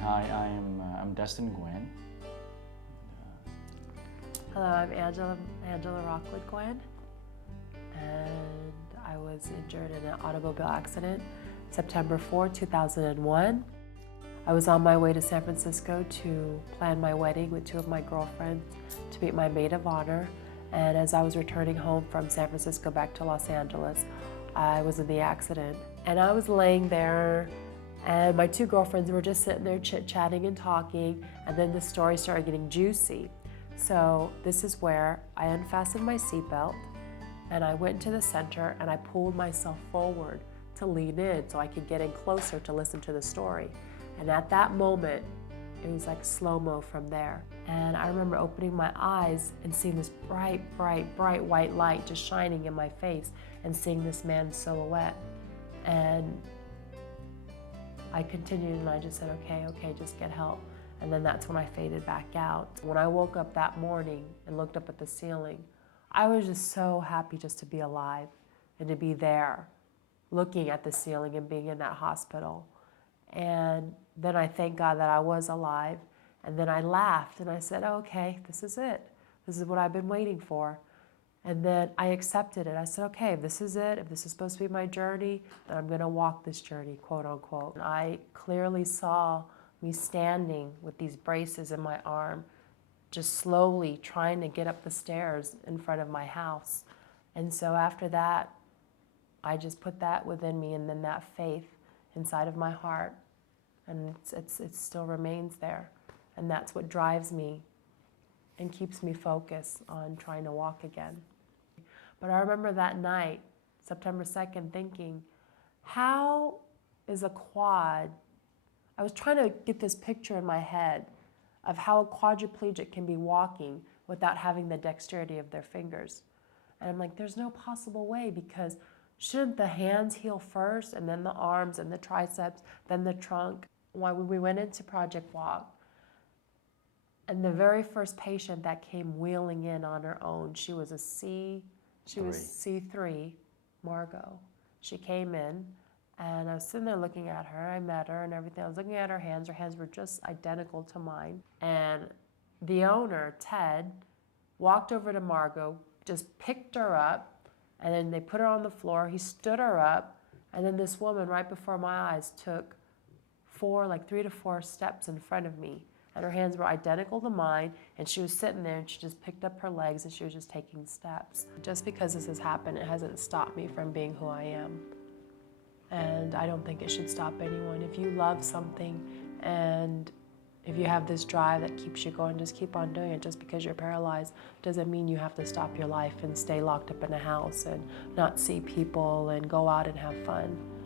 Hi, I'm Dustin Nguyen. Hello, I'm Angela Rockwood Nguyen, and I was injured in an automobile accident September 4, 2001. I was on my way to San Francisco to plan my wedding with two of my girlfriends to meet my maid of honor, and as I was returning home from San Francisco back to Los Angeles, I was in the accident. And I was laying there, and my two girlfriends were just sitting there chit-chatting and talking, and then the story started getting juicy. So this is where I unfastened my seatbelt, and I went to the center, and I pulled myself forward to lean in so I could get in closer to listen to the story. And at that moment, it was like slow-mo from there. And I remember opening my eyes and seeing this bright, bright, bright white light just shining in my face and seeing this man's silhouette. And I continued and I just said, okay, just get help. And then that's when I faded back out. When I woke up that morning and looked up at the ceiling, I was just so happy just to be alive and to be there, looking at the ceiling and being in that hospital. And then I thank God that I was alive. And then I laughed and I said, oh, okay, this is it. This is what I've been waiting for. And then I accepted it. I said, okay, if this is it, if this is supposed to be my journey, then I'm gonna walk this journey, quote unquote. And I clearly saw me standing with these braces in my arm, just slowly trying to get up the stairs in front of my house. And so after that, I just put that within me, and then that faith inside of my heart, and it still remains there. And that's what drives me and keeps me focused on trying to walk again. But I remember that night, September 2nd, thinking, how is a quad, I was trying to get this picture in my head of how a quadriplegic can be walking without having the dexterity of their fingers. And I'm like, there's no possible way, because shouldn't the hands heal first, and then the arms and the triceps, then the trunk? When we went into Project Walk, and the very first patient that came wheeling in on her own, she was C3, Margot. She came in, and I was sitting there looking at her. I met her and everything. I was looking at her hands. Her hands were just identical to mine. And the owner, Ted, walked over to Margot, just picked her up, and then they put her on the floor. He stood her up, and then this woman right before my eyes took 3 to 4 steps in front of me, and her hands were identical to mine, and she was sitting there and she just picked up her legs and she was just taking steps. Just because this has happened, it hasn't stopped me from being who I am. And I don't think it should stop anyone. If you love something and if you have this drive that keeps you going, just keep on doing it. Just because you're paralyzed doesn't mean you have to stop your life and stay locked up in a house and not see people and go out and have fun.